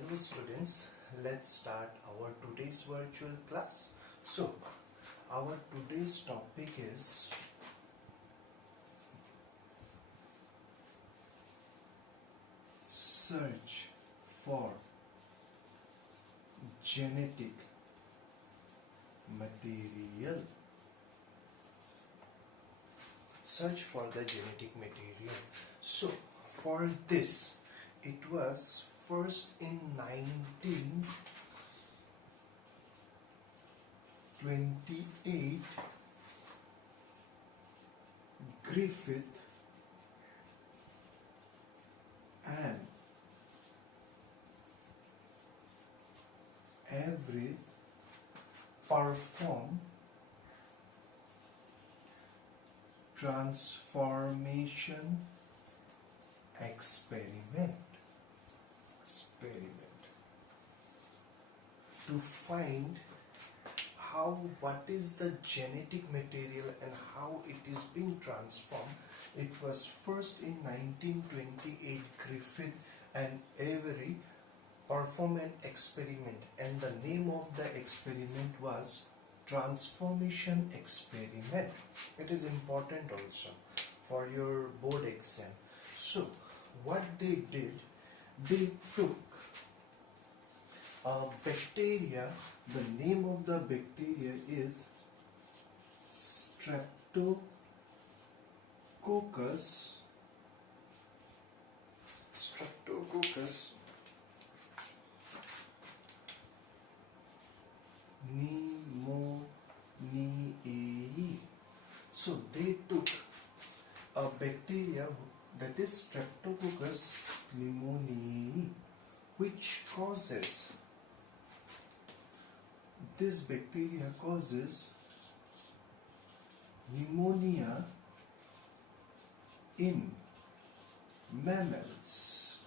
Hello students, let's start our today's virtual class. So, our today's topic is search for genetic material. Search for the genetic material. So, for this, it was first in 1928, Griffith and Avery performed transformation experiment to find what is the genetic material and how it is being transformed. It was first in 1928, Griffith and Avery performed an experiment, and the name of the experiment was transformation experiment. It is important also for your board exam. So what they did, they took a bacteria. The name of the bacteria is Streptococcus pneumoniae. So they took a bacteria that is Streptococcus pneumoniae, which causes, this bacteria causes pneumonia in mammals.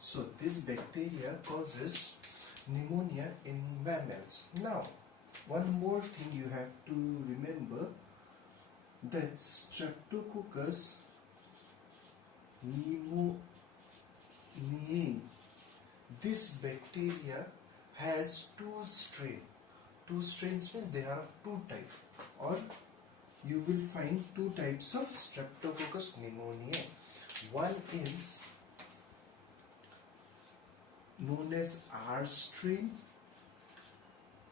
So this bacteria causes pneumonia in mammals. Now, one more thing you have to remember, that Streptococcus pneumoniae, this bacteria has two strains. Two strains means they are of two types, or you will find two types of Streptococcus pneumoniae. One is known as R strain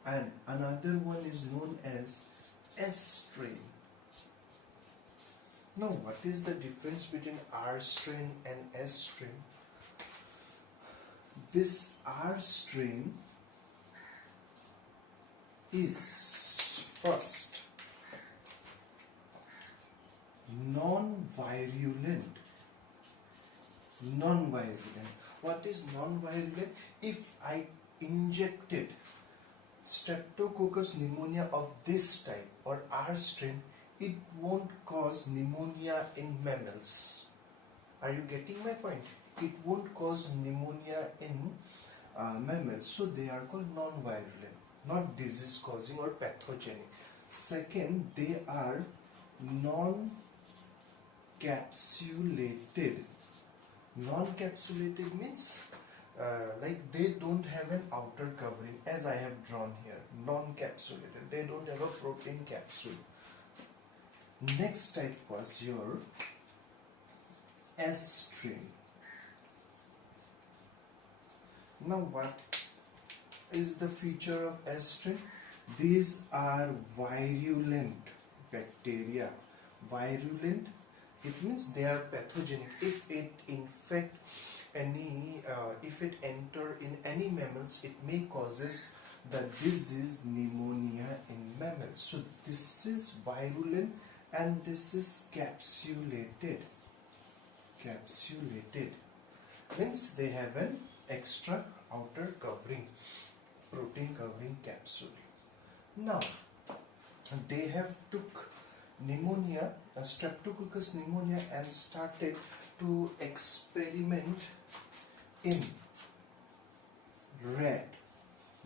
and another one is known as S strain. Now, what is the difference between R strain and S strain? This R strain is first non-virulent. What is non-virulent? If I injected Streptococcus pneumonia of this type or R strain, it won't cause pneumonia in mammals. Are you getting my point? It won't cause pneumonia in mammals. So they are called non-virulent, not disease causing or pathogenic. Second, they are non-capsulated. Non-capsulated means like they don't have an outer covering, as I have drawn here. Non-capsulated, they don't have a protein capsule. Next type was your S strain. Now, what is the feature of S strain? These are virulent bacteria. Virulent, it means they are pathogenic. If it infect any, if it enter in any mammals, it may causes the disease pneumonia in mammals. So this is virulent and this is capsulated. Capsulated means they have an extra outer covering, protein covering capsule. Now, they have took pneumonia, Streptococcus pneumonia, and started to experiment in rat.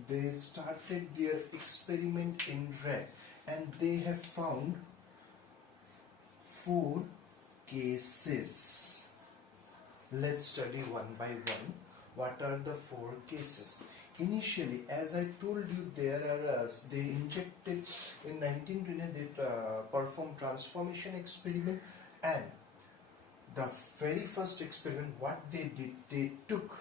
They started their experiment in rat and they have found 4 cases. Let's study one by one. What are the four cases? Initially, as I told you, they injected in 1920. They performed transformation experiment, and the very first experiment, what they did, they took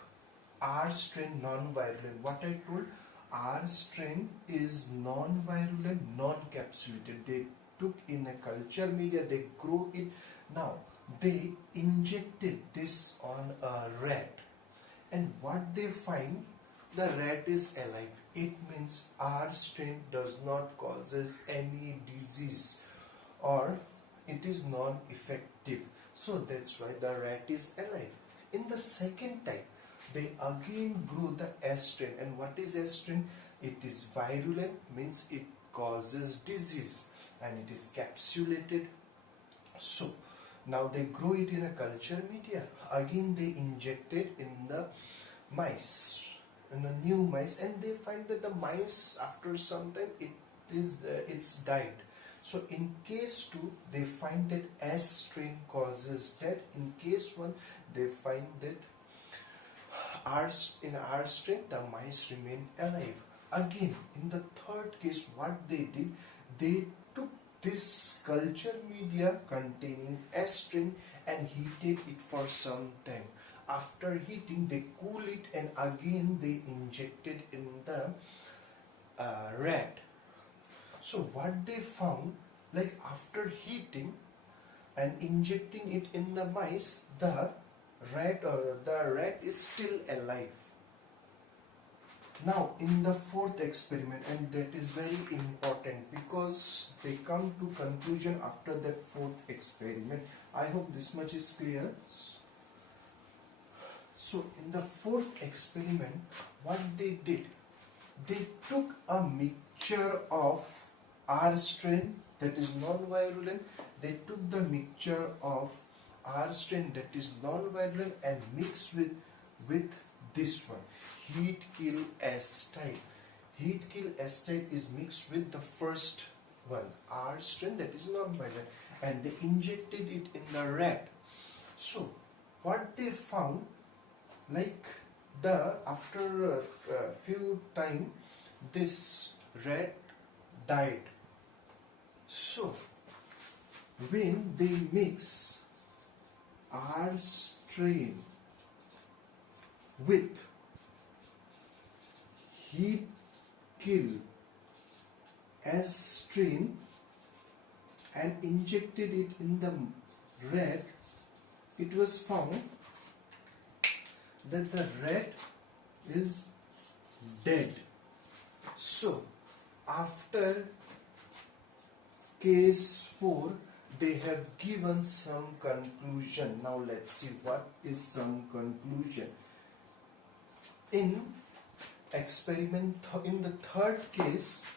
R strain non-virulent. What I told, R strain is non-virulent, non-capsulated. They took in a culture media, they grow it. Now they injected this on a rat, and what they find, the rat is alive. It means R strain does not causes any disease, or it is non-effective. So that's why the rat is alive. In the second type, they again grew the S strain. And what is S strain? It is virulent, means it causes disease, and it is capsulated. So now they grow it in a culture media. Again they injected in the mice, in the new mice, and they find that the mice, after some time, it's died. So in case 2, they find that S strain causes death. In case 1, they find that in R strain the mice remain alive. Again, in the third case, what they did, they took this culture media containing S strain and heated it for some time. After heating, they cool it, and again they injected in the rat. So what they found, like after heating and injecting it in the mice, the rat is still alive. Now in the fourth experiment, and that is very important because they come to conclusion after that fourth experiment. I hope this much is clear. So in the fourth experiment, what they did, they took a mixture of R strain, that is non-virulent. They took the mixture of R strain, that is non-virulent, and mixed with this one, heat kill S type. Heat kill S type is mixed with the first one, R strain, that is non-virulent, and they injected it in the rat. So what they found, like after a few time, this rat died. So when they mix R strain with heat kill S strain and injected it in the rat, it was found that the rat is dead. So after case 4, they have given some conclusion. Now let's see what is some conclusion. In experiment, in the third case,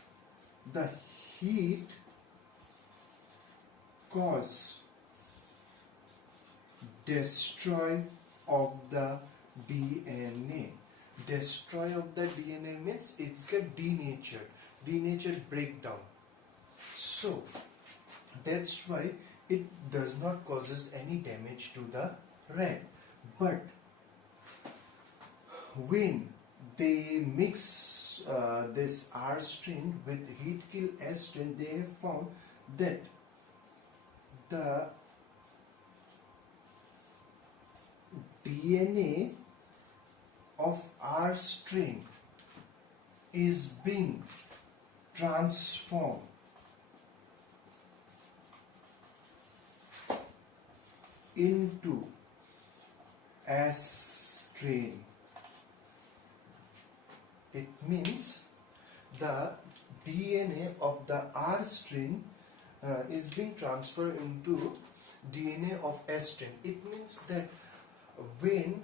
the heat cause destroy of the DNA. Destroy of the DNA means it's get denatured breakdown. So that's why it does not causes any damage to the rat. But when they mix this R strain with heat kill S strain, they have found that the DNA of R strain is being transformed into S strain. It means the DNA of the R strain is being transferred into DNA of S strain. It means that when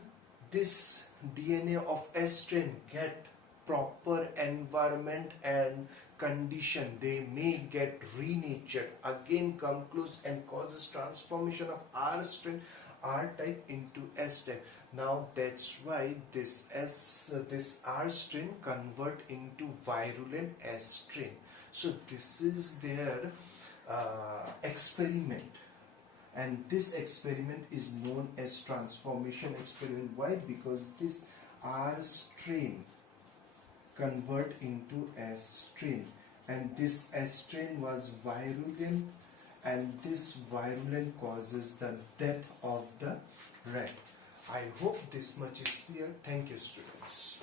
this DNA of S strain get proper environment and condition, they may get renatured, again come close and causes transformation of R strain, R type into S type. Now that's why this R strain convert into virulent S strain. So this is their experiment, and this experiment is known as transformation experiment. Why? Because this R strain convert into S strain, and this S strain was virulent, and this virulent causes the death of the rat. I hope this much is clear. Thank you, students.